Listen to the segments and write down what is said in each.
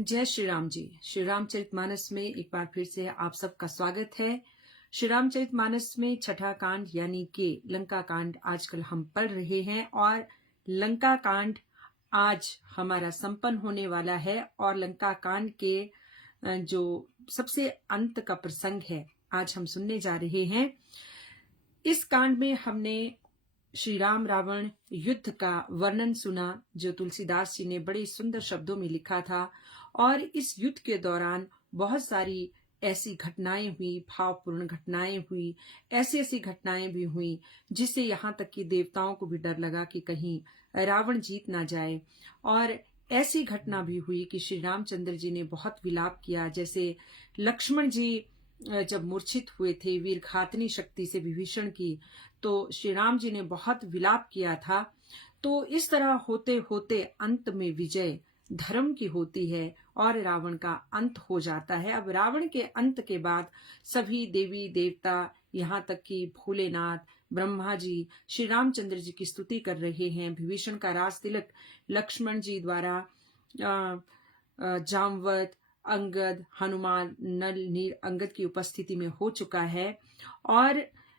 जय श्री राम जी। श्री रामचरितमानस में एक बार फिर से आप सबका स्वागत है। श्री रामचरितमानस में छठा कांड यानी कि लंका कांड आजकल हम पढ़ रहे हैं और लंका कांड आज हमारा संपन्न होने वाला है और लंका कांड के जो सबसे अंत का प्रसंग है आज हम सुनने जा रहे हैं। इस कांड में हमने श्री राम रावण युद्ध का वर्णन सुना जो तुलसीदास जी ने बड़े सुंदर शब्दों में लिखा था और इस युद्ध के दौरान बहुत सारी ऐसी घटनाएं हुई, भावपूर्ण घटनाएं हुई, ऐसी घटनाएं भी हुई जिससे यहाँ तक कि देवताओं को भी डर लगा कि कहीं रावण जीत ना जाए। और ऐसी घटना भी हुई कि श्री रामचंद्र जी ने बहुत विलाप किया। जैसे लक्ष्मण जी जब मूर्छित हुए थे वीरघातनी शक्ति से विभीषण की, तो श्री राम जी ने बहुत विलाप किया था। तो इस तरह होते होते अंत में विजय धर्म की होती है और रावण का अंत हो जाता है। अब रावण के अंत के बाद सभी देवी देवता यहाँ तक कि भोलेनाथ, ब्रह्मा जी श्री रामचंद्र जी की स्तुति कर रहे हैं। विभीषण का राज तिलक लक्ष्मण जी द्वारा जामवत, अंगद, हनुमान, नल, नील, अंगद की उपस्थिति में हो चुका है। और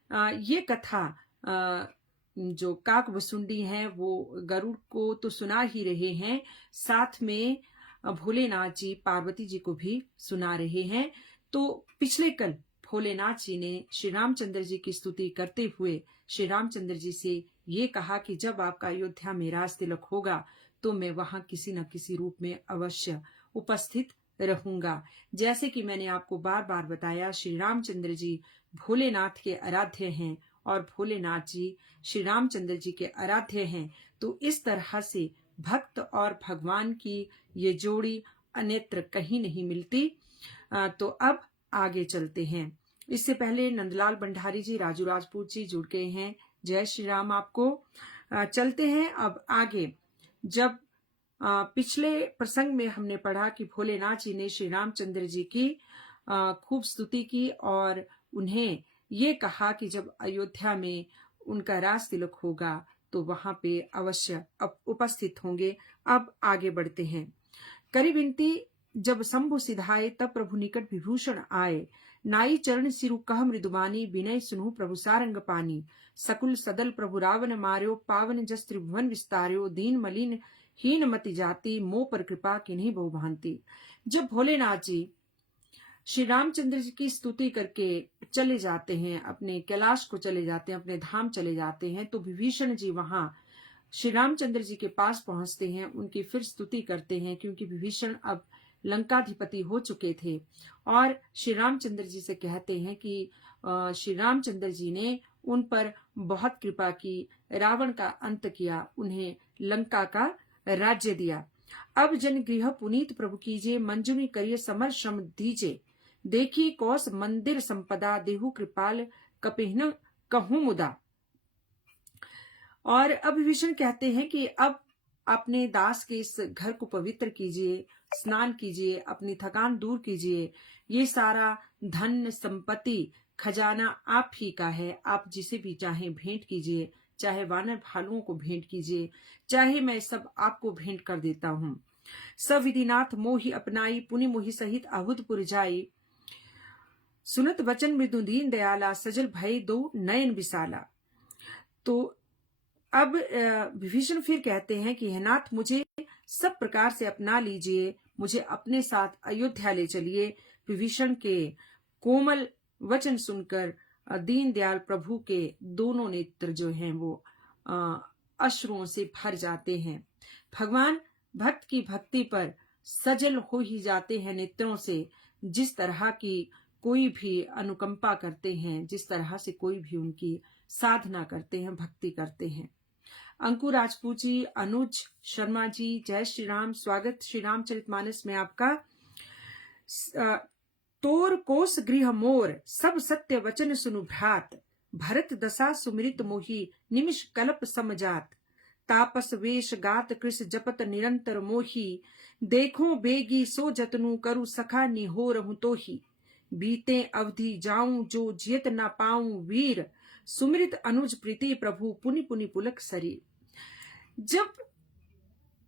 ये कथा जो काकभुसुंडी हैं वो गरुड़ को तो सुना ही रहे हैं, साथ में भोलेनाथ जी पार्वती जी को भी सुना रहे हैं। तो पिछले कल भोलेनाथ जी ने श्री रामचंद्र जी की स्तुति करते हुए श्री रामचंद्र जी से ये कहा कि जब आपका अयोध्या में राज तिलक होगा तो मैं वहां किसी न किसी रूप में अवश्य उपस्थित रहूंगा। जैसे कि मैंने आपको बार बार बताया, श्री रामचंद्र जी भोलेनाथ के आराध्य हैं और भोलेनाथ जी श्री रामचंद्र जी के आराध्य हैं। तो इस तरह से भक्त और भगवान की ये जोड़ी अन्यत्र कहीं नहीं मिलती। तो अब आगे चलते हैं। इससे पहले नंदलाल भंडारी जी, राजू राजपूत जी जुड़ गए हैं। जय श्री राम आपको। चलते हैं अब आगे। जब पिछले प्रसंग में हमने पढ़ा कि भोलेनाथ जी ने श्री रामचंद्र जी की खूब स्तुति की और उन्हें ये कहा कि जब अयोध्या में उनका राज तिलक होगा तो वहां पे अवश्य उपस्थित होंगे। अब आगे बढ़ते हैं। करी विनती जब शंभु सिधाए तब प्रभु निकट विभूषण आए, नाई चरण सिरु कह मृदुबानी, विनय सुनु प्रभु सारंग पानी, सकुल सदल प्रभु रावण मार्यो, पावन जस त्रिभुवन विस्तार्यो, दीन मलिन हीन मति जाति, मोह पर कृपा किन्हीं बहु भांति। जब भोलेनाथ जी श्री रामचंद्र जी की स्तुति करके चले जाते हैं, अपने कैलाश को चले जाते हैं, अपने धाम चले जाते हैं, तो विभीषण जी वहां श्री रामचंद्र जी के पास पहुंचते हैं, उनकी फिर स्तुति करते हैं क्योंकि विभीषण अब लंकाधिपति हो चुके थे। और श्री रामचंद्र जी से कहते हैं कि श्री रामचंद्र जी ने उन पर बहुत कृपा की, रावण का अंत किया, उन्हें लंका का राज्य दिया। अब जन गृह पुनीत प्रभु कीजिए, मंजुनी करिए समर श्रम दीजे, देखी कौस मंदिर संपदा, देहु कृपाल कपिहन कहूं मुदा। और अब विभीषण कहते हैं कि अब अपने दास के इस घर को पवित्र कीजिए, स्नान कीजिए, अपनी थकान दूर कीजिए। ये सारा धन संपत्ति खजाना आप ही का है, आप जिसे भी चाहे भेंट कीजिए, चाहे वानर भालुओं को भेंट कीजिए, चाहे मैं सब आपको भेंट कर देता हूँ। सविधिनाथ मोहि अपनाई, पुनि मोहि सहित अहुतपुर जाई, सुनत वचन मृदु दीन दयाला, सजल भय दो नयन विशाला। तो अब विभीषण फिर कहते हैं कि हे नाथ, मुझे सब प्रकार से अपना लीजिए, मुझे अपने साथ अयोध्या ले चलिए। विभीषण के कोमल वचन सुनकर दीन दयाल प्रभु के दोनों नेत्र जो हैं वो अश्रुओं से भर जाते हैं। भगवान भक्त की भक्ति पर सजल हो ही जाते हैं नेत्रों से, जिस तरह की कोई भी अनुकंपा करते हैं, जिस तरह से कोई भी उनकी साधना करते हैं, भक्ति करते हैं। अंकुर राजपूत जी, अनुज शर्मा जी, जय श्री राम, स्वागत श्री रामचरितमानस में आपका। तोर कोस गृह मोर, सब सत्य वचन सुनु भ्रात, भरत दशा सुमृत मोहि, निमिष कल्प समजात, तापस वेश गात कृष जपत निरंतर मोहि, देखो बेगी सो जतनु करु सखा निहोर हूं तोहि, बीते अवधि जाऊं जो जियत न पाऊं वीर, सुमृत अनुज प्रीति प्रभु पुनि पुनि पुलक शरीर। जब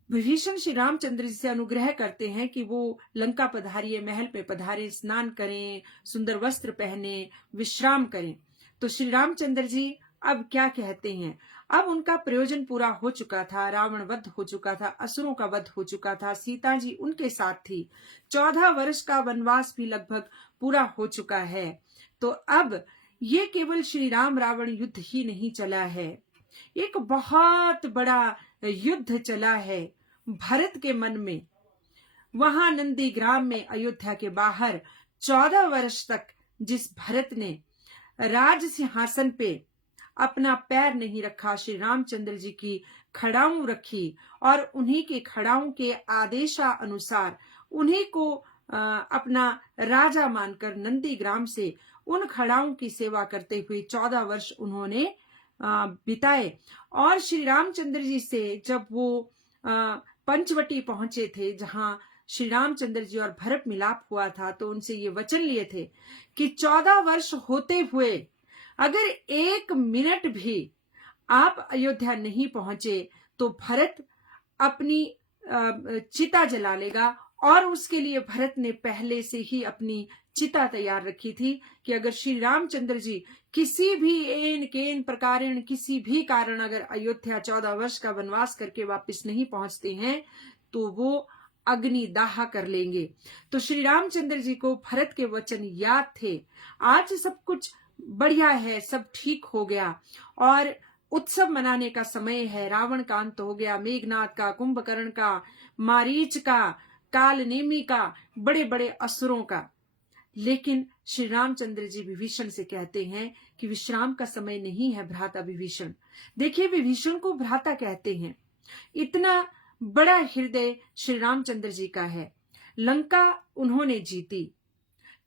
विभीषण श्री रामचंद्र जी से अनुग्रह करते हैं कि वो लंका पधारिए, महल पे पधारे, स्नान करें, सुंदर वस्त्र पहने, विश्राम करें। तो श्री रामचंद्र जी अब क्या कहते हैं? अब उनका प्रयोजन पूरा हो चुका था, रावण वध हो चुका था, असुरों का वध हो चुका था, सीता जी उनके साथ थी, 14 वर्ष का वनवास भी लगभग पूरा हो चुका है। तो अब ये केवल श्री राम रावण युद्ध ही नहीं चला है, एक बहुत बड़ा युद्ध चला है भरत के मन में। वहां नंदीग्राम में, अयोध्या के बाहर 14 वर्ष तक जिस भरत ने राज सिंहासन पे अपना पैर नहीं रखा, श्री रामचंद्र जी की खड़ाऊ रखी और उन्हीं के खड़ाऊ के आदेशानुसार उन्हीं को अपना राजा मानकर नंदीग्राम से उन खड़ाऊ की सेवा करते हुए 14 वर्ष उन्होंने बिताए। और श्री रामचंद्र जी से जब वो पंचवटी पहुंचे थे, जहां श्री रामचंद्र जी और भरत मिलाप हुआ था, तो उनसे ये वचन लिए थे कि 14 वर्ष होते हुए अगर 1 मिनट भी आप अयोध्या नहीं पहुंचे तो भरत अपनी चिता जला लेगा। और उसके लिए भरत ने पहले से ही अपनी चिता तैयार रखी थी कि अगर श्री रामचंद्र जी किसी भी एन केन प्रकारेण, किसी भी कारण अगर अयोध्या 14 वर्ष का वनवास करके वापस नहीं पहुंचते हैं तो वो अग्निदाह कर लेंगे। तो श्री रामचंद्र जी को भरत के वचन याद थे। आज सब कुछ बढ़िया है, सब ठीक हो गया और उत्सव मनाने का समय है। रावण का अंत हो गया, मेघनाद का, कुंभकर्ण का, मारीच का, कालनेमी का, बड़े बड़े असुरों का। लेकिन श्री रामचंद्र जी विभीषण से कहते हैं कि विश्राम का समय नहीं है भ्राता विभीषण। देखिए, विभीषण को भ्राता कहते हैं, इतना बड़ा हृदय श्री रामचंद्र जी का है। लंका उन्होंने जीती,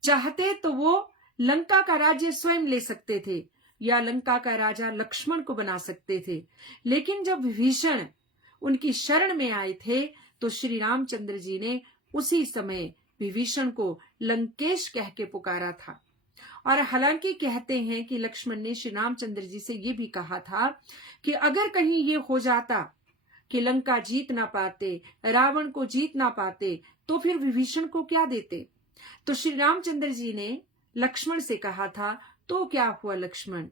चाहते तो वो लंका का राज्य स्वयं ले सकते थे या लंका का राजा लक्ष्मण को बना सकते थे, लेकिन जब विभीषण उनकी शरण में आए थे तो श्री रामचंद्र जी ने उसी समय विभीषण को लंकेश कह के पुकारा था। और हालांकि कहते हैं कि लक्ष्मण ने श्री रामचंद्र जी से ये भी कहा था कि अगर कहीं ये हो जाता कि लंका जीत ना पाते, रावण को जीत ना पाते, तो फिर विभीषण को क्या देते। तो श्री रामचंद्र जी ने लक्ष्मण से कहा था, तो क्या हुआ लक्ष्मण,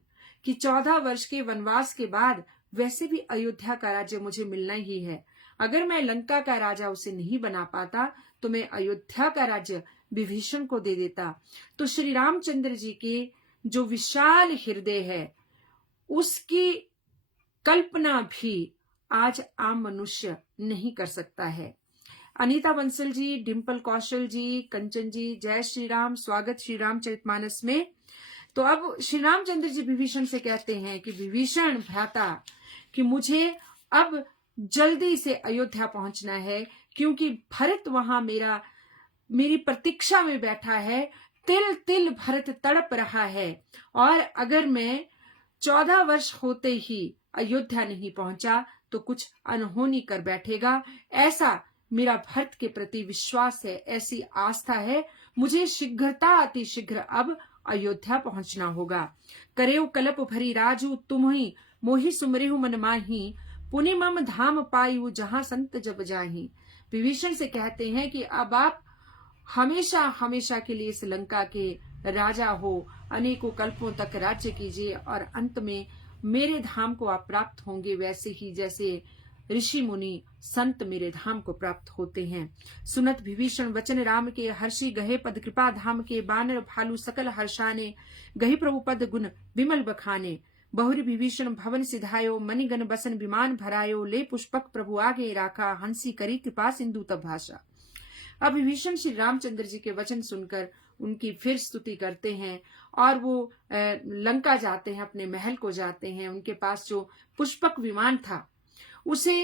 कि 14 वर्ष के वनवास के बाद वैसे भी अयोध्या का राज्य मुझे मिलना ही है। अगर मैं लंका का राजा उसे नहीं बना पाता तो मैं अयोध्या का राज्य विभीषण को दे देता। तो श्री रामचंद्र जी के जो विशाल हृदय है उसकी कल्पना भी आज आम मनुष्य नहीं कर सकता है। अनीता बंसल जी, डिम्पल कौशल जी, कंचन जी, जय श्री राम, स्वागत श्री रामचरितमानस में। तो अब श्री रामचंद्र जी विभीषण से कहते हैं कि विभीषण भ्राता, कि मुझे अब जल्दी से अयोध्या पहुंचना है, क्योंकि भरत वहां मेरी प्रतीक्षा में बैठा है, तिल तिल भरत तड़प रहा है, और अगर मैं 14 वर्ष होते ही अयोध्या नहीं पहुंचा तो कुछ अनहोनी कर बैठेगा। ऐसा मेरा भरत के प्रति विश्वास है, ऐसी आस्था है। मुझे शीघ्रता अति शीघ्र अब अयोध्या पहुंचना होगा। करेउ कलप भरी राजू तुम्हि, मोहि सुमरेहु मन माही, पुनि मम धाम पायु जहां संत जब जाही। विभीषण से कहते हैं कि अब आप हमेशा हमेशा के लिए इस लंका के राजा हो, अनेकों कल्पों तक राज्य कीजिए और अंत में मेरे धाम को आप प्राप्त होंगे, वैसे ही जैसे ऋषि मुनि संत मेरे धाम को प्राप्त होते हैं। सुनत विभीषण वचन राम के, हर्षि गहे पद कृपा धाम के, बानर भालू सकल हर्षाने, गही प्रभु पद गुण विमल बखाने। बहुरी विभीषण भवन सिधायो, मणिगण बसन विमान भरायो, ले पुष्पक प्रभु आगे राखा, हंसी करी कृपा सिंधु तब भाषा। अब विभीषण श्री रामचंद्र जी के वचन सुनकर उनकी फिर स्तुति करते हैं और वो लंका जाते हैं, अपने महल को जाते हैं। उनके पास जो पुष्पक विमान था उसे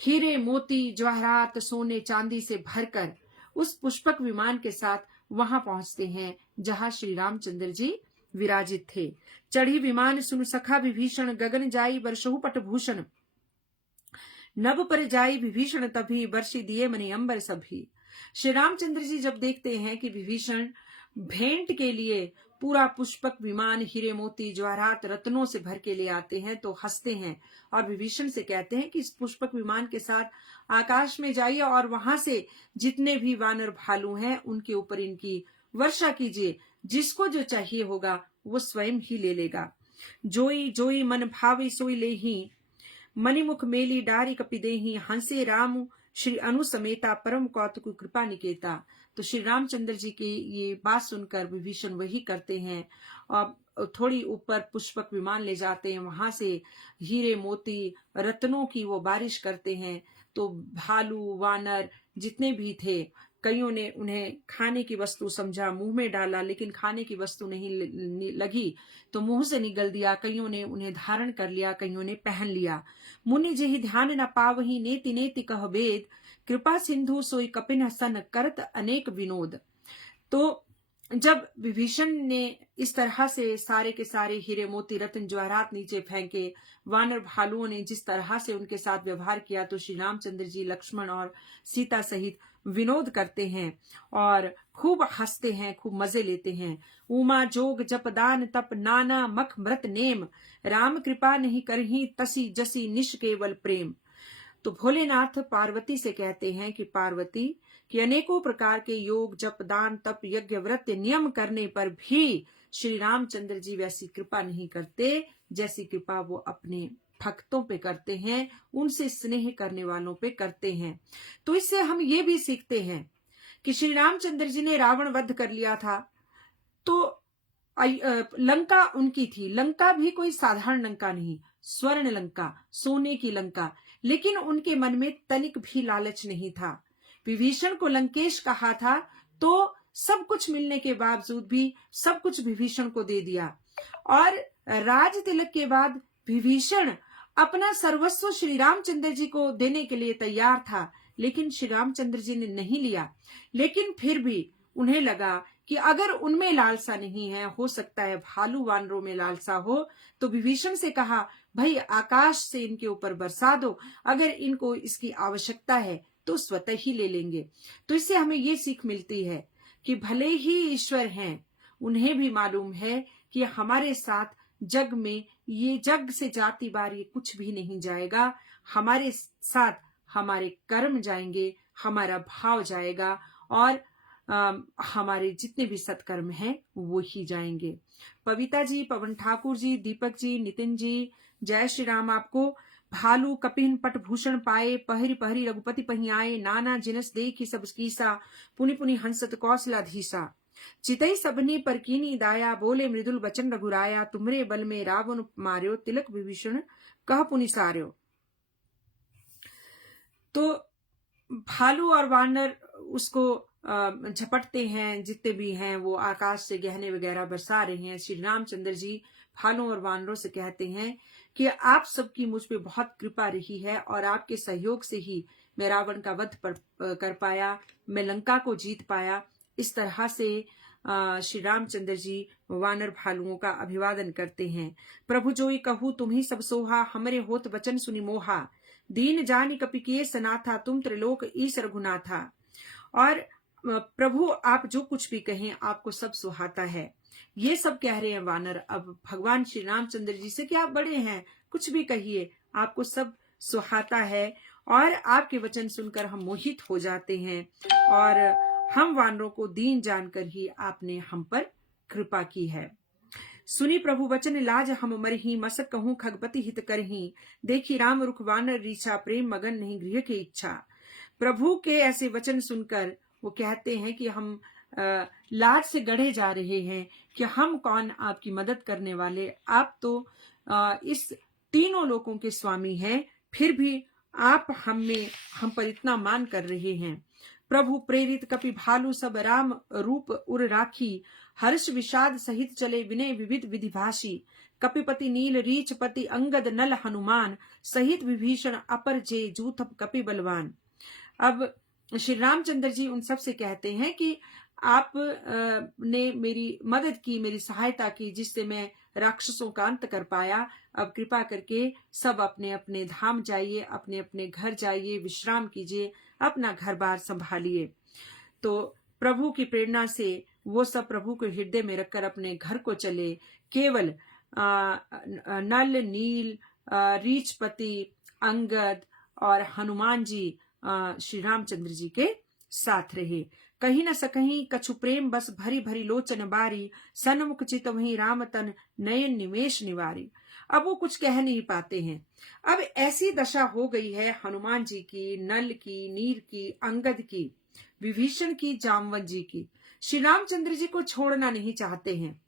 हीरे मोती जवाहरात सोने चांदी से भरकर उस पुष्पक विमान के साथ वहां पहुंचते हैं जहां श्री रामचंद्र जी विराजित थे। चढ़ी विमान सुन सखा विभीषण, गगन जाई वर्षहु पट भूषण, नभ पर जाई विभीषण तभी, वर्षि दिए मनि अंबर सभी। श्री रामचंद्र जी जब देखते हैं कि विभीषण भेंट के लिए पूरा पुष्पक विमान हीरे मोती जवाहरात रत्नों से भर के ले आते हैं तो हंसते हैं और विभीषण से कहते हैं कि इस पुष्पक विमान के साथ आकाश में जाइए और वहां से जितने भी वानर भालू हैं उनके ऊपर इनकी वर्षा कीजिए, जिसको जो चाहिए होगा वो स्वयं ही ले लेगा। जोई जोई मन भावे सोई लेही, मणिमुख मेली डारी कपि देही, हंसे राम श्री अनु समेता परम कौतुक कृपा निकेता। तो श्री रामचंद्र जी की ये बात सुनकर विभीषण वही करते हैं और थोड़ी ऊपर पुष्पक विमान ले जाते हैं, वहां से हीरे मोती रत्नों की वो बारिश करते हैं। तो भालू वानर जितने भी थे, कईयों ने उन्हें खाने की वस्तु समझा, मुंह में डाला, लेकिन खाने की वस्तु नहीं लगी तो मुंह से निगल दिया। कईयों ने उन्हें धारण कर लिया, कईयों ने पहन लिया। मुनि जेहि ध्यान न पावही, नेति नेति कह वेद, कृपा सिंधु सोई कपिन सन करत अनेक विनोद। तो जब विभीषण ने इस तरह से सारे के सारे हीरे मोती रत्न जवाहरात नीचे फेंके, वानर भालुओं ने जिस तरह से उनके साथ व्यवहार किया, तो श्री रामचंद्र जी लक्ष्मण और सीता सहित विनोद करते हैं और खूब हंसते हैं, खूब मजे लेते हैं। उमा जोग जप दान तप नाना मख मृत नेम, राम कृपा नहीं करही तसी जसी निश केवल प्रेम। तो भोलेनाथ पार्वती से कहते हैं कि पार्वती कि अनेकों प्रकार के योग जप दान तप यज्ञ व्रत नियम करने पर भी श्री रामचंद्र जी वैसी कृपा नहीं करते जैसी कृपा वो अपने भक्तों पे करते हैं, उनसे स्नेह करने वालों पे करते हैं। तो इससे हम ये भी सीखते हैं कि श्री रामचंद्र जी ने रावण वध कर लिया था, तो लंका उनकी थी। लंका भी कोई साधारण लंका नहीं, स्वर्ण लंका, सोने की लंका, लेकिन उनके मन में तनिक भी लालच नहीं था। विभीषण को लंकेश कहा था तो सब कुछ मिलने के बावजूद भी सब कुछ विभीषण को दे दिया। और राज तिलक के बाद विभीषण अपना सर्वस्व श्री रामचंद्र जी को देने के लिए तैयार था, लेकिन श्री रामचंद्र जी ने नहीं लिया। लेकिन फिर भी उन्हें लगा कि अगर उनमें लालसा नहीं है, हो सकता है भालू वानरों में लालसा हो, तो विभीषण से कहा भाई आकाश से इनके ऊपर बरसा दो, अगर इनको इसकी आवश्यकता है तो स्वतः ही ले लेंगे। तो इससे हमें ये सीख मिलती है कि भले ही ईश्वर हैं, उन्हें भी मालूम है कि हमारे साथ जग में ये जग से जाति बार ये कुछ भी नहीं जाएगा, हमारे साथ हमारे कर्म जाएंगे, हमारा भाव जाएगा और हमारे जितने भी सत्कर्म हैं वो ही जाएंगे। पविता जी, पवन ठाकुर जी, दीपक जी, नितिन जी, जय श्री राम। आपको भालू कपिन पट भूषण पाए, पहरी पहरी रघुपति पही आए, नाना जिनस देखी सब कीसा, पुनि पुनि हंसत कौशलाधीसा, चितई सबनी पर कीनी दाया, बोले मृदुल बचन रघुराया, तुमरे बल में रावण मार्यो, तिलक विभीषण कह पुनि सार्यो। तो भालू और वानर उसको झपटते हैं, जितने भी हैं वो आकाश से गहने वगैरह बरसा रहे हैं। श्री रामचंद्र जी भालू और वानरों से कहते हैं कि आप सबकी मुझ पे बहुत कृपा रही है और आपके सहयोग से ही मैं रावण का वध कर पाया, मैं लंका को जीत पाया। इस तरह से श्री रामचंद्र जी वानर भालुओं का अभिवादन करते हैं। प्रभु जोई कहू तुम्ही सब सोहा, हमरे होत वचन सुनि मोहा, दीन जानि कपि किए सनाथा, तुम त्रिलोक ईश रघुनाथा। और प्रभु आप जो कुछ भी कहें आपको सब सुहाता है, ये सब कह रहे हैं वानर अब भगवान श्री रामचंद्र जी से कि आप बड़े हैं, कुछ भी कहिए आपको सब सुहाता है। और आपके वचन सुनकर हम मोहित हो जाते हैं और हम वानरों को दीन जानकर ही आपने हम पर कृपा की है। सुनी प्रभु वचन लाज हम मरही, मसक कहूं खगपति हित करही, देखी राम रुख वानर रीछा, प्रेम मगन नहीं गृह की इच्छा। प्रभु के ऐसे वचन सुनकर वो कहते हैं कि हम लाज से गढ़े जा रहे हैं कि हम कौन आपकी मदद करने वाले, आप तो इस तीनों लोकों के स्वामी हैं, फिर भी आप हम पर इतना मान कर रहे हैं। प्रभु प्रेरित कपि भालू सब राम रूप उर राखी, हर्ष विषाद सहित चले विनय विविध विधि भाषी, कपिपति नील रीछ पति अंगद नल हनुमान, सहित विभीषण अपर जे जूथप कपि बलवान। अब श्री रामचंद्र जी उन सब से कहते हैं कि आप ने मेरी मदद की, मेरी सहायता की, जिससे मैं राक्षसों का अंत कर पाया। अब कृपा करके सब अपने अपने धाम जाइए, अपने अपने घर जाइए, विश्राम कीजिए, अपना घर बार संभालिए। तो प्रभु की प्रेरणा से वो सब प्रभु को हृदय में रखकर अपने घर को चले। केवल नल, नील, रीछपति, अंगद और हनुमान जी श्री रामचंद्र जी के साथ रहे। कहीं न सकहीं कछु प्रेम बस भरी भरी लोचन बारी, सन्मुख चित वहीं राम तन नयन निमेष निवारी। अब वो कुछ कह नहीं पाते हैं। अब ऐसी दशा हो गई है हनुमान जी की, नल की, नीर की, अंगद की, विभीषण की, जामवंत जी की। श्री रामचंद्र जी को छोड़ना नहीं चाहते हैं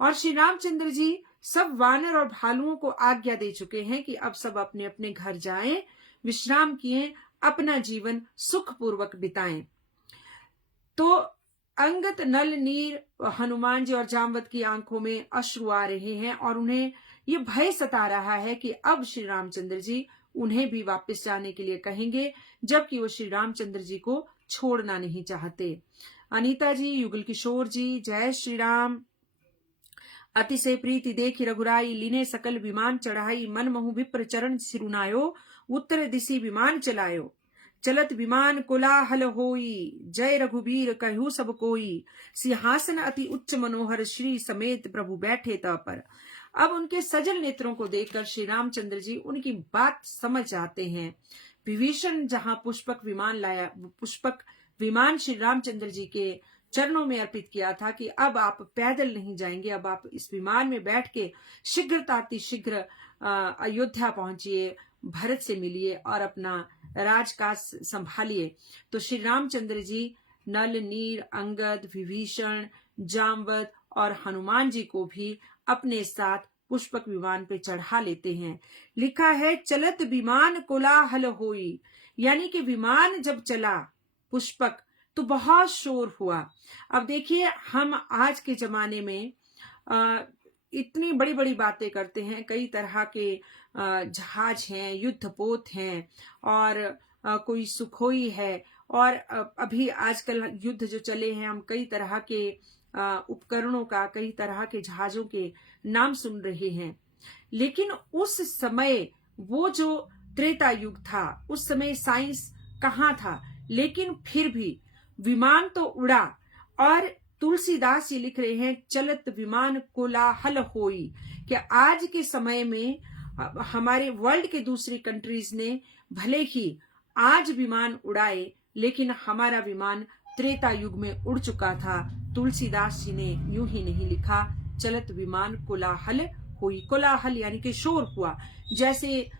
और श्री रामचंद्र जी सब वानर और भालुओं को आज्ञा दे चुके हैं कि अब सब अपने अपने घर जाएं, विश्राम किए, अपना जीवन सुखपूर्वक बिताएं। तो अंगद, नल, नीर, हनुमान जी और जामवंत की आंखों में अश्रु आ रहे हैं और उन्हें ये भय सता रहा है कि अब श्री रामचंद्र जी उन्हें भी वापस जाने के लिए कहेंगे, जबकि वो श्री रामचंद्र जी को छोड़ना नहीं चाहते। अनीता जी, युगल किशोर जी, जय श्री राम। अतिशय प्रीति देखी रघुराई, लीने सकल विमान चढ़ाई, मन महु विप्र चरण सिरुनायो, उत्तर दिशि विमान चलायो। चलत विमान कोलाहल होई, जय रघुबीर कहू सब कोई, सिंहासन अति उच्च मनोहर, श्री समेत प्रभु बैठे त पर। अब उनके सजल नेत्रों को देखकर श्री रामचंद्र जी उनकी बात समझ जाते हैं। विभीषण जहां पुष्पक विमान लाया, पुष्पक विमान श्री रामचंद्र जी के चरणों में अर्पित किया था कि अब आप पैदल नहीं जाएंगे, अब आप इस विमान में बैठ के शीघ्र अयोध्या पहुंचिए, भरत से मिलिए और अपना राजकाज संभालिए। तो श्री रामचंद्र जी नल, नीर, अंगद, विभीषण, जामवंत और हनुमान जी को भी अपने साथ पुष्पक विमान पे चढ़ा लेते हैं। लिखा है चलत विमान कोलाहल होई, यानी कि विमान जब चला पुष्पक तो बहुत शोर हुआ। अब देखिए, हम आज के जमाने में इतनी बड़ी बड़ी बातें करते हैं, कई तरह के जहाज हैं, युद्धपोत हैं और कोई सुखोई है और अभी आजकल युद्ध जो चले हैं, हम कई तरह के उपकरणों का, कई तरह के जहाजों के नाम सुन रहे हैं। लेकिन उस समय वो जो त्रेता युग था, उस समय साइंस कहाँ था, लेकिन फिर भी विमान तो उड़ा। और तुलसीदास जी लिख रहे हैं चलत विमान कोलाहल होई, कि आज के समय में हमारे वर्ल्ड के दूसरी कंट्रीज ने भले ही आज विमान उड़ाए, लेकिन हमारा विमान त्रेता युग में उड़ चुका था। तुलसीदास जी ने यूं ही नहीं लिखा, चलत विमान कोलाहल हुई। कोलाहल यानी कि शोर हुआ। जैसे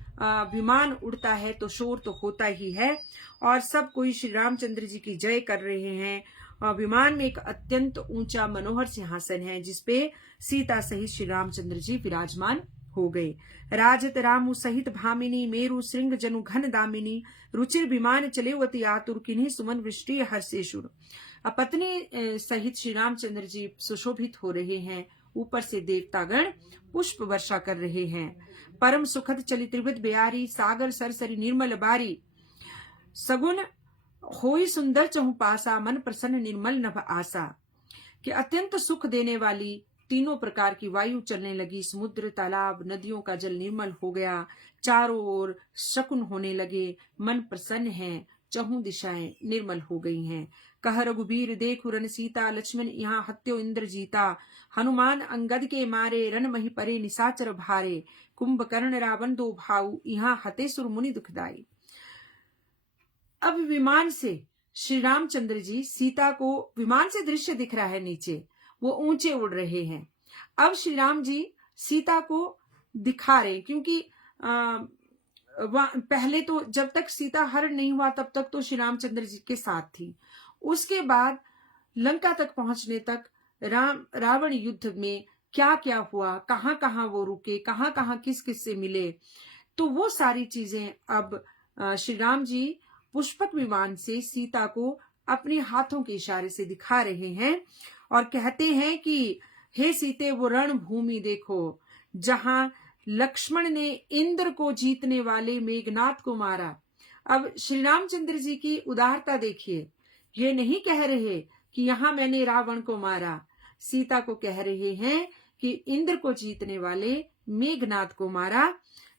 विमान उड़ता है तो शोर तो होता ही है और सब कोई श्री रामचंद्र जी की जय कर रहे हैं। विमान में एक अत्यंत ऊंचा मनोहर सिंहासन है जिसपे सीता सहित श्री रामचंद्र जी विराजमान हो गए। राजत रामु सहित भामिनी, मेरु श्रृंग जनु घन दामिनी, रुचिर विमान चलेवती आतुर, किन्हीं सुमन वृष्टि हर्षेशुर। पत्नी सहित श्री रामचंद्र जी सुशोभित हो रहे हैं, ऊपर से देवतागण पुष्प वर्षा कर रहे हैं। परम सुखद चली त्रिविध बिहारी, सागर सरसरी निर्मल बारी, सगुन होई सुंदर चहु पासा, मन प्रसन्न निर्मल नभ आसा। कि अत्यंत सुख देने वाली तीनों प्रकार की वायु चलने लगी, समुद्र, तालाब, नदियों का जल निर्मल हो गया, चारों ओर शकुन होने लगे, मन प्रसन्न है, चहु दिशाएं निर्मल हो गई हैं। कह रघुबीर देखु रन सीता, लक्ष्मण यहाँ हत्यो इंद्र जीता, हनुमान अंगद के मारे, रन मही परे निशाचर भारे, कुंभकर्ण रावण दो भाऊ, यहाँ हते सुर मुनि दुखदाई। अब विमान से श्री रामचंद्र जी सीता को, विमान से दृश्य दिख रहा है नीचे, वो ऊंचे उड़ रहे हैं। अब श्री राम जी सीता को दिखा रहे, क्योंकि पहले तो जब तक सीता हरण नहीं हुआ तब तक तो श्री रामचंद्र जी के साथ थी। उसके बाद लंका तक पहुंचने तक रावण युद्ध में क्या क्या हुआ, कहाँ कहाँ वो रुके, कहाँ कहाँ किस किस से मिले, तो वो सारी चीजें अब श्री राम जी पुष्पक विमान से सीता को अपने हाथों के इशारे से दिखा रहे हैं और कहते हैं कि हे सीते, वो रण भूमि देखो जहां लक्ष्मण ने इंद्र को जीतने वाले मेघनाथ को मारा। अब श्री रामचंद्र जी की उदारता देखिए, ये नहीं कह रहे कि यहां मैंने रावण को मारा, सीता को कह रहे हैं कि इंद्र को जीतने वाले मेघनाथ को मारा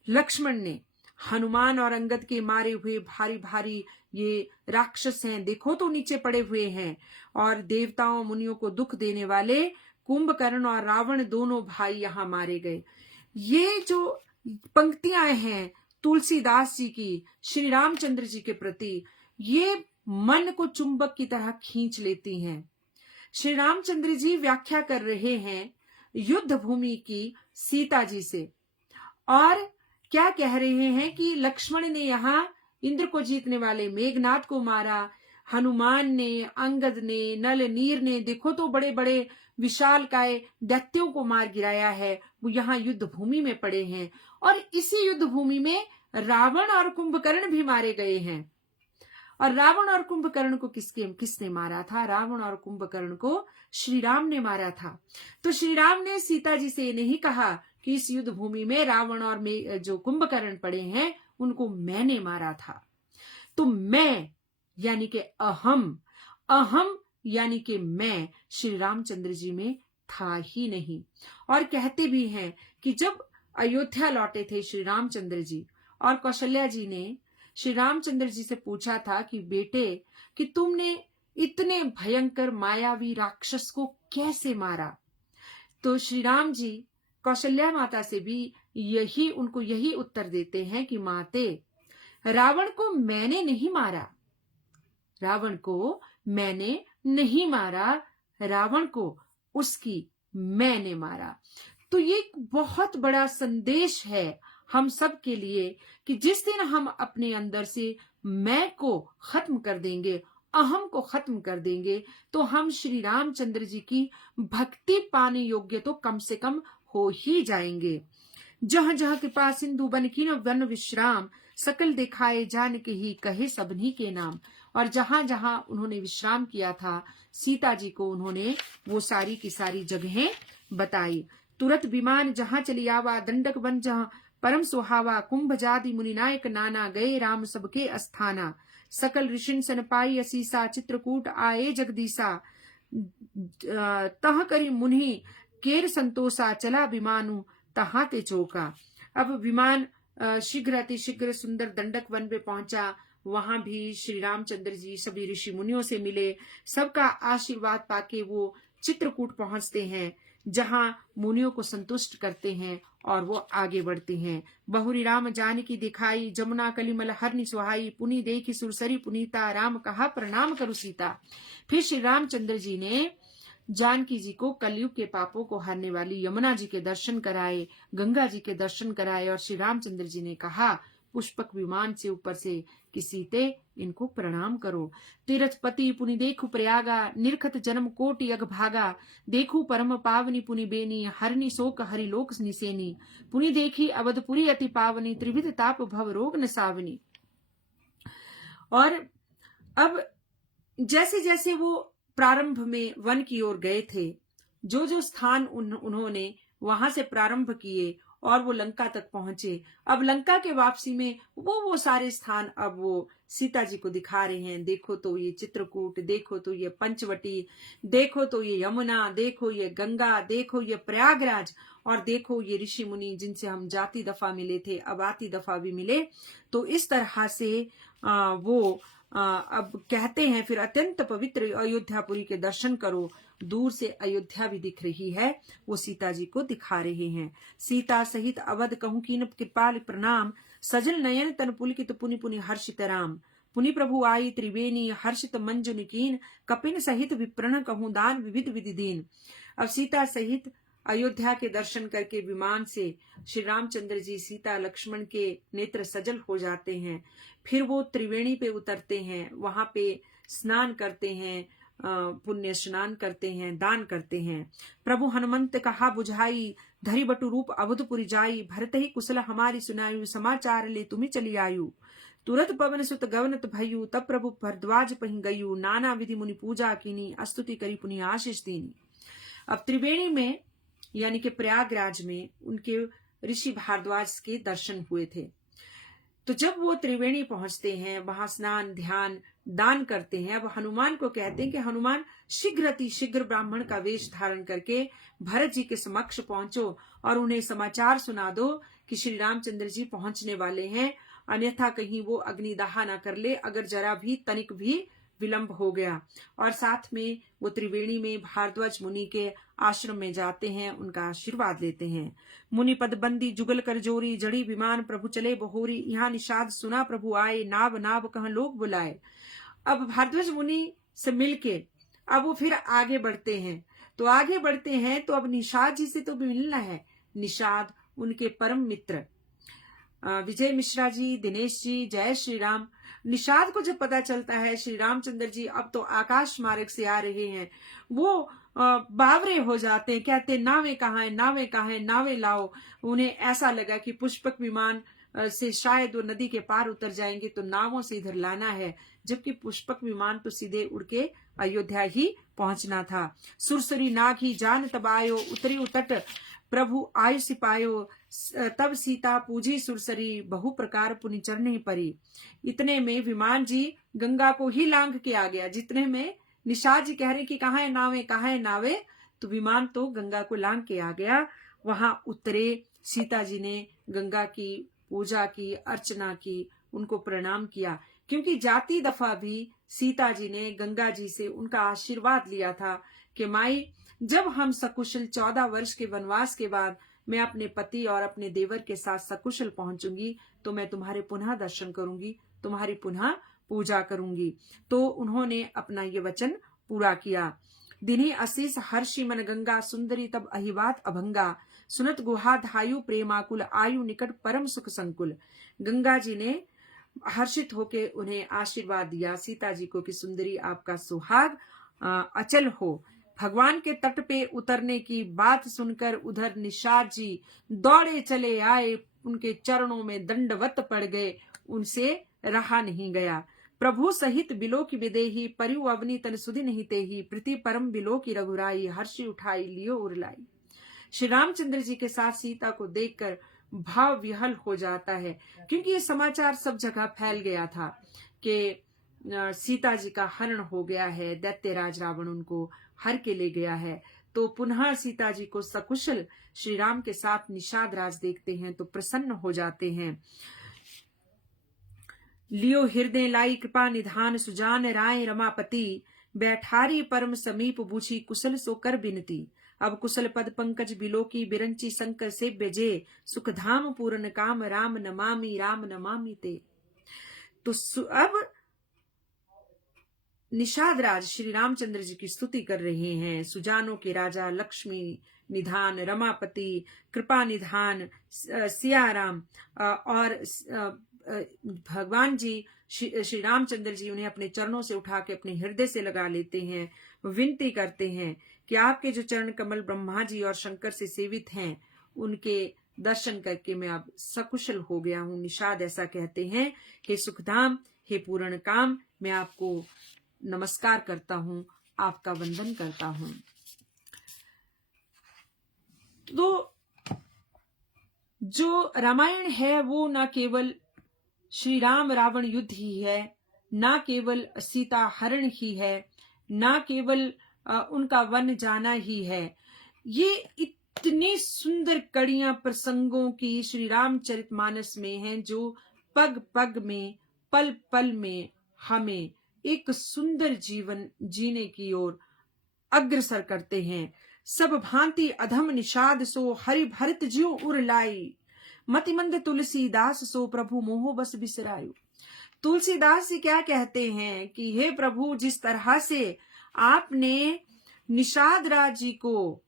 लक्ष्मण ने। हनुमान और अंगद के मारे हुए भारी भारी ये राक्षस हैं, देखो तो नीचे पड़े हुए हैं। और देवताओं मुनियों को दुख देने वाले कुंभकर्ण और रावण दोनों भाई यहाँ मारे गए। ये जो पंक्तियां हैं तुलसीदास जी की श्री रामचंद्र जी के प्रति, ये मन को चुंबक की तरह खींच लेती हैं। श्री रामचंद्र जी व्याख्या कर रहे हैं युद्ध भूमि की सीता जी से, और क्या कह रहे हैं कि लक्ष्मण ने यहाँ इंद्र को जीतने वाले मेघनाथ को मारा, हनुमान ने, अंगद ने, नल नीर ने, देखो तो बड़े बड़े विशालकाय दैत्यों को मार गिराया है, वो यहाँ युद्ध भूमि में पड़े हैं। और इसी युद्ध भूमि में रावण और कुंभकर्ण भी मारे गए हैं। और रावण और कुंभकर्ण को किसने मारा था? रावण और कुंभकर्ण को श्री राम ने मारा था। तो श्री राम ने सीता जी से नहीं कहा कि इस युद्ध भूमि में रावण और जो कुंभकर्ण पड़े हैं उनको मैंने मारा था। तो मैं यानी कि अहम, अहम यानी कि मैं श्री रामचंद्र जी में था ही नहीं। और कहते भी हैं कि जब अयोध्या लौटे थे श्री रामचंद्र जी, और कौशल्या जी ने श्री रामचंद्र जी से पूछा था कि बेटे, कि तुमने इतने भयंकर मायावी राक्षस को कैसे मारा? तो श्री राम जी कौशल्या माता से भी उनको यही उत्तर देते हैं कि माते, रावण को मैंने नहीं मारा, रावण को मैंने नहीं मारा, रावण को उसकी मैंने मारा। तो ये बहुत बड़ा संदेश है हम सब के लिए कि जिस दिन हम अपने अंदर से मैं को खत्म कर देंगे, अहम को खत्म कर देंगे, तो हम श्री रामचंद्र जी की भक्ति पाने योग्य तो कम से कम हो ही जाएंगे। जहां जहां कृपा सिंधु बनकीन वन विश्राम, सकल दिखाए जान के ही कहे सबनी के नाम। और जहां जहां उन्होंने विश्राम किया था, सीता जी को उन्होंने वो सारी की सारी जगहें बताई। तुरत विमान जहां चली आवा, दंडक बन जहां परम सुहावा, कुंभ जादि मुनिनायक नाना, गए राम सबके अस्थाना। सकल ऋषिन सन पाई असीसा, चित्रकूट आए जगदीसा, तह करी मुनि केर संतोषा, चला विमानु तहां ते चौका। अब विमान शीघ्र अतिशीघ्र सुंदर दंडक वन में पहुंचा। वहां भी श्री रामचंद्र जी सभी ऋषि मुनियों से मिले, सबका आशीर्वाद पाके वो चित्रकूट पहुंचते हैं, जहां मुनियों को संतुष्ट करते हैं और वो आगे बढ़ते हैं। बहुरी राम जानकी दिखाई, जमुना कलिमल हरनि सुहाई, पुनि देखी सुरसरी पुनीता, राम कहा प्रणाम करु सीता। फिर श्री रामचंद्र जी ने जानकी जी को कलयुग के पापों को हरने वाली यमुना जी के दर्शन कराए, गंगा जी के दर्शन कराए, और श्री रामचंद्र जी ने कहा पुष्पक विमान से ऊपर से कि सीते इनको प्रणाम करो। तीर्थपति पुनि देखु प्रयागा, निरखत जन्म कोटि अग भागा, देखु परम पावनी पुनि बेनी, हरनि शोक हरि लोक निसेनी, पुनि देखी अवधपुरी अति पावनी, त्रिविध ताप भव रोग न सावनी। और अब जैसे जैसे वो प्रारंभ में वन की ओर गए थे, जो जो स्थान उन्होंने वहां से प्रारंभ किए और वो लंका तक पहुंचे, अब लंका के वापसी में वो सारे स्थान अब वो सीता जी को दिखा रहे हैं। देखो तो ये चित्रकूट, देखो तो ये पंचवटी, देखो तो ये यमुना, देखो ये गंगा, देखो ये प्रयागराज, और देखो ये ऋषि मुनि जिनसे हम जाती दफा मिले थे, अब आती दफा भी मिले। तो इस तरह से वो अब कहते हैं फिर अत्यंत पवित्र अयोध्यापुरी के दर्शन करो। दूर से अयोध्या भी दिख रही है, वो सीता जी को दिखा रहे हैं। सीता सहित अवध कहूं कीन कृपाल प्रणाम, सजल नयन तन पुलकित पुनि पुनि हर्षित राम। पुनि प्रभु आई त्रिवेणी, हर्षित मंजुन कीन, कपिन सहित विप्रण कहूं दान विविध विधि दीन। अब सीता सहित अयोध्या के दर्शन करके विमान से श्री रामचंद्र जी सीता लक्ष्मण के नेत्र सजल हो जाते हैं। फिर वो त्रिवेणी पे उतरते हैं, वहां पे स्नान करते हैं, पुण्य स्नान करते हैं, दान करते हैं। प्रभु हनुमंत कहा बुझाई, धरि बटु रूप अवधपुरी जाई, भरत ही कुशल हमारी सुनायु, समाचार ले तुम्हें चली आयु। तुरत पवन सुत गवनत भयु, तब प्रभु भरद्वाज पहि गयु, नाना विधि मुनि पूजा कीनी, स्तुति करी पुनि आशीष दीनी। अब त्रिवेणी में यानी कि प्रयागराज में उनके ऋषि भारद्वाज के दर्शन हुए थे। तो जब वो त्रिवेणी पहुंचते हैं, वहां स्नान ध्यान दान करते हैं। अब हनुमान को कहते हैं कि हनुमान शीघ्र अति शीघ्र ब्राह्मण का वेश धारण करके भरत जी के समक्ष पहुंचो और उन्हें समाचार सुना दो कि श्री रामचंद्र जी पहुंचने वाले हैं अन्यथा कहीं वो अग्निदाह ना कर ले अगर जरा भी तनिक भी विलंब हो गया। और साथ में वो त्रिवेणी में भारद्वाज मुनि के आश्रम में जाते हैं, उनका आशीर्वाद लेते हैं। मुनि पद बंदी जुगल कर जोरी, जड़ी विमान प्रभु चले बहोरी, यहाँ निषाद सुना प्रभु आए, नाव नाव कहाँ लोग बुलाए। अब भारद्वाज मुनि से मिलके अब वो फिर आगे बढ़ते हैं। तो आगे बढ़ते हैं तो अब निषाद जी से तो मिलना है। निषाद उनके परम मित्र विजय मिश्रा जी, दिनेश जी, जय श्री राम। निषाद को जब पता चलता है श्री रामचंद्र जी अब तो आकाश मार्ग से आ रहे हैं, वो बावरे हो जाते हैं, कहते नावें कहाँ है, नावें कहाँ है, नावें लाओ। उन्हें ऐसा लगा कि पुष्पक विमान से शायद वो नदी के पार उतर जाएंगे, तो नावों से इधर लाना है, जबकि पुष्पक विमान तो सीधे उड़ के अयोध्या ही पहुंचना था। सुरसुरी नाग ही जान तब आयो, उतरी उतट प्रभु आयु सिपायो, तब सीता पूजी सुरसरी, बहु प्रकार पुनि चरणी परी। इतने में विमान जी गंगा को ही लांघ के आ गया। जितने में निषाद जी कह रहे कि कहाँ है नावे, कहाँ है नावे, तो विमान तो गंगा को लांघ के आ गया। वहां उतरे, सीता जी ने गंगा की पूजा की, अर्चना की, उनको प्रणाम किया, क्योंकि जाती दफा भी सीता जी ने गंगा जी से उनका आशीर्वाद लिया था कि माई जब हम सकुशल 14 वर्ष के वनवास के बाद मैं अपने पति और अपने देवर के साथ सकुशल पहुंचूंगी तो मैं तुम्हारे पुनः दर्शन करूंगी, तुम्हारी पुनः पूजा करूंगी। तो उन्होंने अपना ये वचन पूरा किया। दिने असीस हर्षि मन गंगा, सुंदरी तब अहिवात अभंगा, सुनत गुहा धायु प्रेमाकुल, आयु निकट परम सुख संकुल। गंगा जी ने हर्षित होके उन्हें आशीर्वाद दिया सीता जी को कि सुंदरी आपका सुहाग अचल हो। भगवान के तट पे उतरने की बात सुनकर उधर निषाद जी दौड़े चले आए, उनके चरणों में दंडवत पड़ गए, उनसे रहा नहीं गया। प्रभु सहित बिलो की विदेही, परिउ अवनी तन सुधि नहीं तेही, प्रीति परम बिलो की रघुराई, हर्षि उठाई लियो उरलाई। श्री रामचंद्र जी के साथ सीता को देखकर भाव विहल हो जाता है, क्योंकि ये समाचार सब जगह फैल गया था कि सीता जी का हरण हो गया है, दैत्यराज रावण उनको हर के ले गया है। तो पुनः सीता जी को सकुशल श्री राम के साथ निषाद राज देखते हैं तो प्रसन्न हो जाते हैं। लियो हृदय लाई कृपा निधान, सुजान राय रमापति, बैठारी परम समीप बूझी, कुशल सो कर बिनती। अब कुशल पद पंकज बिलो की, बिरंची शंकर से बेजे, सुख धाम पूर्ण काम, राम नमामि ते। तो अब निषाद राज श्री रामचंद्र जी की स्तुति कर रहे हैं। सुजानों के राजा, लक्ष्मी निधान, रमापति, कृपा निधान, सियाराम, और भगवान जी श्री रामचंद्र जी उन्हें अपने चरणों से उठा के अपने हृदय से लगा लेते हैं, विनती करते हैं कि आपके जो चरण कमल ब्रह्मा जी और शंकर से सेवित हैं, उनके दर्शन करके मैं अब सकुशल हो गया हूँ। निषाद ऐसा कहते हैं कि सुखधाम, हे पूर्ण काम, मैं आपको नमस्कार करता हूं, आपका वंदन करता हूं। तो जो रामायण है वो न केवल श्री राम रावण युद्ध ही है, न केवल सीता हरण ही है, न केवल उनका वन जाना ही है। ये इतनी सुंदर कड़ियां प्रसंगों की श्री रामचरितमानस में हैं, जो पग पग में, पल पल में हमें एक सुंदर जीवन जीने की ओर अग्रसर करते हैं। सब भांति अधम निषाद सो, हरि भरत ज्यों उर लाई, मतिमंद तुलसीदास सो, प्रभु मोह बस बिसरायु। तुलसीदास जी क्या कहते हैं कि हे प्रभु, जिस तरह से आपने निषाद राज जी को,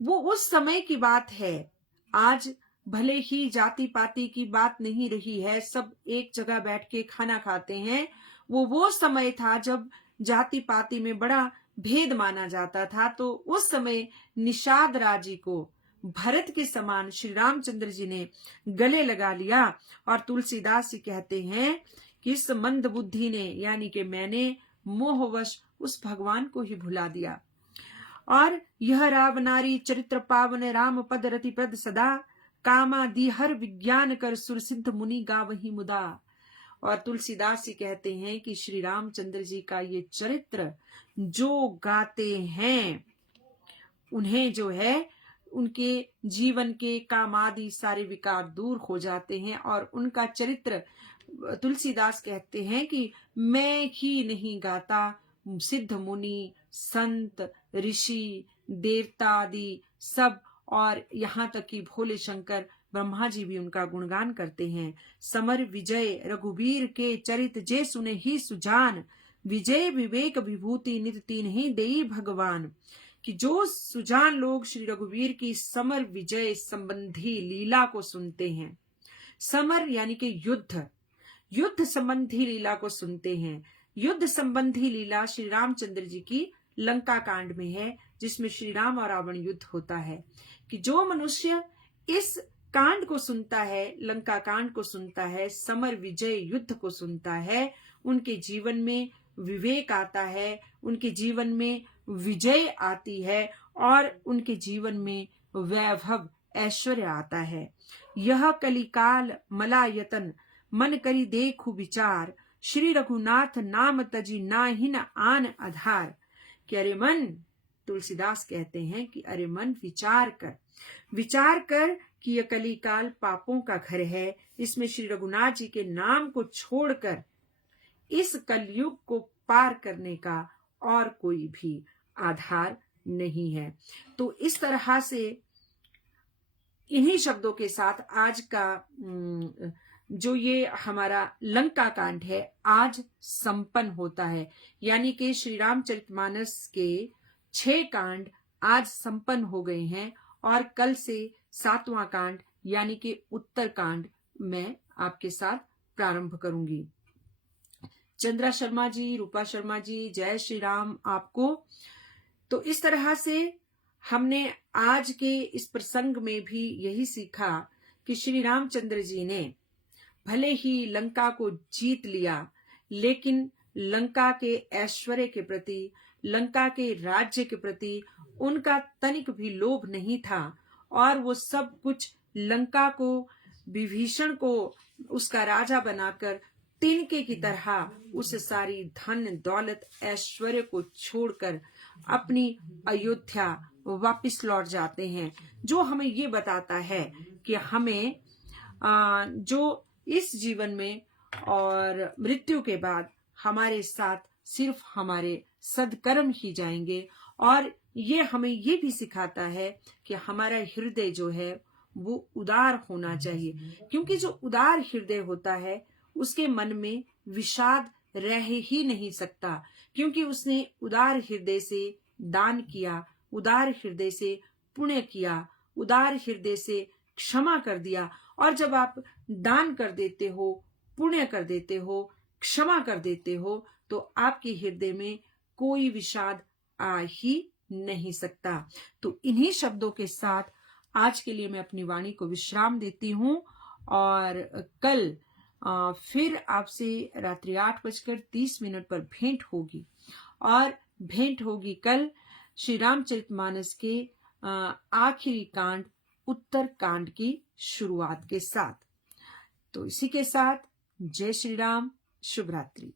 वो उस समय की बात है, आज भले ही जाति पाति की बात नहीं रही है, सब एक जगह बैठ के खाना खाते हैं। वो समय था जब जाति पाति में बड़ा भेद माना जाता था। तो उस समय निषाद राज जी को भरत के समान श्री रामचंद्र जी ने गले लगा लिया। और तुलसीदास जी कहते हैं कि इस मंद बुद्धि ने, यानी कि मैंने मोहवश उस भगवान को ही भुला दिया। और यह राव नारी चरित्र पावन, राम पद रति प्रद सदा, कामा दी हर विज्ञान कर, सुरसिद्ध मुनि गावही मुदा। और तुलसीदास जी कहते हैं कि श्री रामचंद्र जी का ये चरित्र जो गाते हैं, उन्हें जो है उनके जीवन के काम आदि सारे विकार दूर हो जाते हैं और उनका चरित्र, तुलसीदास कहते हैं कि मैं ही नहीं गाता, सिद्ध मुनि संत ऋषि देवता आदि सब, और यहाँ तक कि भोले शंकर ब्रह्मा जी भी उनका गुणगान करते हैं। समर विजय रघुवीर के चरित जे सुने ही सुजान, विजय विवेक विभूति नित तीन ही देई भगवान। कि जो सुजान लोग श्री रघुवीर की समर विजय संबंधी लीला को सुनते हैं, समर यानी कि युद्ध, युद्ध संबंधी लीला को सुनते हैं। युद्ध संबंधी लीला श्री रामचंद्र जी की लंका कांड में है, जिसमें श्री राम और रावण युद्ध होता है। कि जो मनुष्य इस कांड को सुनता है, लंका कांड को सुनता है, समर विजय युद्ध को सुनता है, उनके जीवन में विवेक आता है, उनके जीवन में विजय आती है और उनके जीवन में वैभव ऐश्वर्य आता है। यह कलिकाल मलायतन मन करी देखु विचार, श्री रघुनाथ नाम तजी नाहिन आन आधार। कि अरे मन, तुलसीदास कहते हैं कि अरे मन विचार कर, विचार कर कि यह कलिकाल पापों का घर है, इसमें श्री रघुनाथ जी के नाम को छोड़कर इस कलयुग को पार करने का और कोई भी आधार नहीं है। तो इस तरह से इन्हीं शब्दों के साथ आज का जो ये हमारा लंका कांड है आज संपन्न होता है। यानी कि श्री रामचरितमानस के 6 कांड आज संपन्न हो गए हैं और कल से 7वां कांड यानी कि उत्तर कांड मैं आपके साथ प्रारंभ करूंगी। चंद्रा शर्मा जी, रूपा शर्मा जी, जय श्री राम आपको। तो इस तरह से हमने आज के इस प्रसंग में भी यही सीखा कि श्री रामचंद्र जी ने भले ही लंका को जीत लिया, लेकिन लंका के ऐश्वर्य के प्रति, लंका के राज्य के प्रति उनका तनिक भी लोभ नहीं था और वो सब कुछ लंका को, विभीषण को उसका राजा बनाकर तिनके की तरह उस सारी धन दौलत ऐश्वर्य को छोड़कर अपनी अयोध्या वापस लौट जाते हैं। जो हमें ये बताता है कि हमें जो इस जीवन में और मृत्यु के बाद हमारे साथ सिर्फ हमारे सद्कर्म ही जाएंगे। और ये हमें ये भी सिखाता है कि हमारा हृदय जो है वो उदार होना चाहिए, क्योंकि जो उदार हृदय होता है उसके मन में विषाद रह ही नहीं सकता, क्योंकि उसने उदार हृदय से दान किया, उदार हृदय से पुण्य किया, उदार हृदय से क्षमा कर दिया। और जब आप दान कर देते हो, पुण्य कर देते हो, क्षमा कर देते हो, तो आपके हृदय में कोई विषाद आ ही नहीं सकता। तो इन्हीं शब्दों के साथ आज के लिए मैं अपनी वाणी को विश्राम देती हूँ और कल फिर आपसे रात्रि 8:30 पर भेंट होगी और भेंट होगी कल श्री रामचरितमानस के आखिरी कांड उत्तर कांड की शुरुआत के साथ। तो इसी के साथ जय श्री राम, शुभ रात्रि।